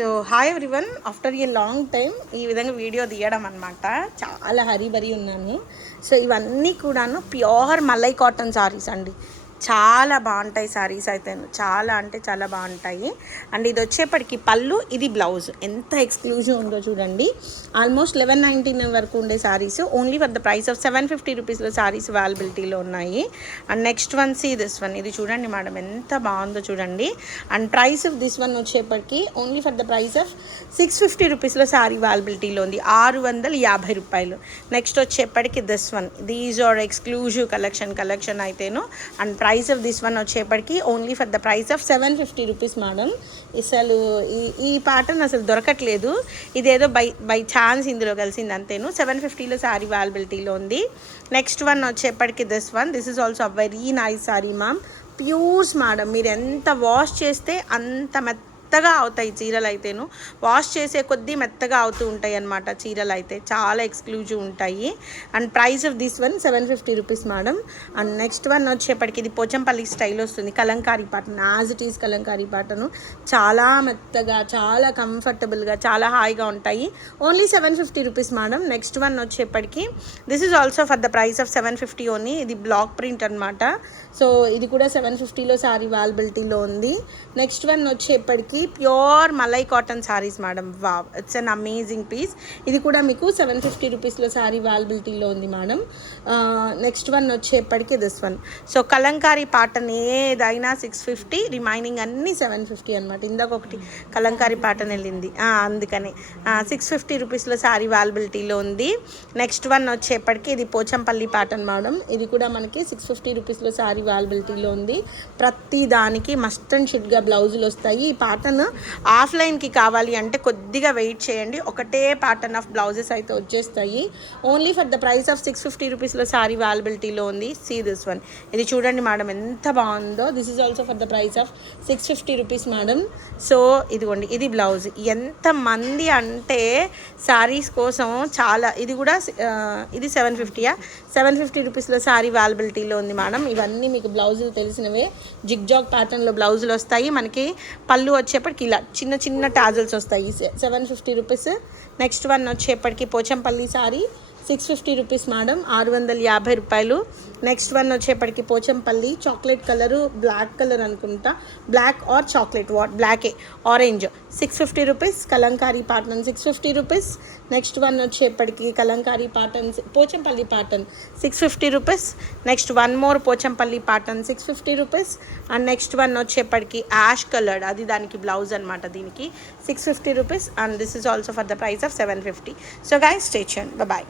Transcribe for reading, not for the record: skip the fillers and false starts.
So hi everyone, after a long time ఈ విధంగా video తీయడం అనమాట. చాలా హరీబరీ ఉన్నాను. సో ఇవన్నీ కూడాను ప్యూర్ మలై కాటన్ సారీస్ అండి. చాలా బాగుంటాయి సారీస్ అయితే, చాలా అంటే చాలా బాగుంటాయి. అండ్ ఇది వచ్చేప్పటికి పళ్ళు, ఇది బ్లౌజ్. ఎంత ఎక్స్క్లూజివ్ ఉందో చూడండి. ఆల్మోస్ట్ 1119 వరకు ఉండే saris only for the price of 750 రూపీస్లో సారీస్ అవైలబిలిటీలో ఉన్నాయి. And next one see this one. ఇది చూడండి మేడం, ఎంత బాగుందో చూడండి. And price of this one వచ్చేప్పటికి only for the price of 650 రూపీస్లో సారీ అవైలబిలిటీలో ఉంది, 650 రూపాయలు. నెక్స్ట్ వచ్చేప్పటికి this one. These are exclusive collection అయితేను. And price of this one వచ్చేప్పటికి only for the price of 750 rupees madam. అసలు ఈ ప్యాటర్న్ అసలు దొరకట్లేదు. ఇదేదో బై ఛాన్స్ ఇందులో కలిసింది అంతేను. 750లో సారీ అవైలబిలిటీలో ఉంది. నెక్స్ట్ వన్ వచ్చేప్పటికి this one. This is also a very nice sorry ma'am. Pures madam. మీరు ఎంత వాష్ చేస్తే అంత మెత్తగా అవుతాయి చీరలు అయితేను. వాష్ చేసే కొద్దీ మెత్తగా అవుతూ ఉంటాయి అన్నమాట చీరలు అయితే. చాలా ఎక్స్క్లూజివ్ ఉంటాయి. And price of this one 750 rupees madam. And next one వచ్చేప్పటికి ఇది పోచంపల్లి స్టైల్ వస్తుంది. Kalamkari pattern, as it is Kalamkari pattern. చాలా మెత్తగా, చాలా కంఫర్టబుల్గా, చాలా హాయిగా ఉంటాయి. Only 750 rupees madam. Next one వచ్చేప్పటికి this is also for the price of 750 only. ఇది బ్లాక్ ప్రింట్ అనమాట. సో ఇది కూడా 750లో సారీ అవైలబిలిటీలో ఉంది. నెక్స్ట్ వన్ వచ్చేప్పటికి pure malai cotton saris madam. Wow, it's an amazing piece. ఇది కూడా మీకు 750 రూపీస్లో సారీ అవైలబిలిటీలో ఉంది మేడం. నెక్స్ట్ వన్ వచ్చేప్పటికి this one. So Kalamkari pattern ఏదైనా 650, రిమైనింగ్ అన్నీ 750 అనమాట. ఇందాక ఒకటి కలంకారీ పాటన్ వెళ్ళింది, అందుకని 650 రూపీస్లో సారీ అవైలబిలిటీలో ఉంది. నెక్స్ట్ వన్ వచ్చేప్పటికి ఇది పోచంపల్లి పాటన్ మేడం. ఇది కూడా మనకి 650 రూపీస్లో సారీ అవైలబిలిటీలో ఉంది. ప్రతి దానికి మస్ట్ అండ్ షుడ్గా బ్లౌజులు వస్తాయి. ఈ పాటన్ ఆఫ్లైన్కి కావాలి అంటే కొద్దిగా వెయిట్ చేయండి, ఒకటే ప్యాటర్న్ ఆఫ్ బ్లౌజెస్ అయితే వచ్చేస్తాయి. Only for the price of 650 రూపీస్లో సారీ అవైలబిలిటీలో ఉంది. See this one. ఇది చూడండి మేడం, ఎంత బాగుందో. This is also for the price of 650 rupees madam. So ఇదిగోండి, ఇది బ్లౌజ్. ఎంతమంది అంటే సారీస్ కోసం చాలా. ఇది కూడా ఇది 750 రూపీస్లో సారీ అవైలబిలిటీలో ఉంది మేడం. ఇవన్నీ మీకు బ్లౌజులు తెలిసినవే. జిగ్జాగ్ ప్యాటర్న్లో బ్లౌజులు వస్తాయి. మనకి పళ్ళు వచ్చేప్పటికి ఇలా చిన్న చిన్న టాజల్స్ వస్తాయి. 750 రూపీస్. నెక్స్ట్ వన్ వచ్చేప్పటికి పోచంపల్లి సారీ 650 రూపీస్ మేడం, 650 రూపాయలు. నెక్స్ట్ వన్ వచ్చేప్పటికి Pochampally chocolate colour, black colour అనుకుంటా, బ్లాక్ ఆర్ చాక్లెట్, బ్లాకే, orange, 650 rupees. Kalamkari pattern 650 rupees. Next one వచ్చేప్పటికి Kalamkari pattern Pochampally pattern 650 rupees. Next one more Pochampally pattern 650 rupees. And next one వచ్చేప్పటికి ash coloured, అది దానికి blouse అనమాట. దీనికి 650 rupees. And this is also for the price of 750. So guys, stay tuned. Bye.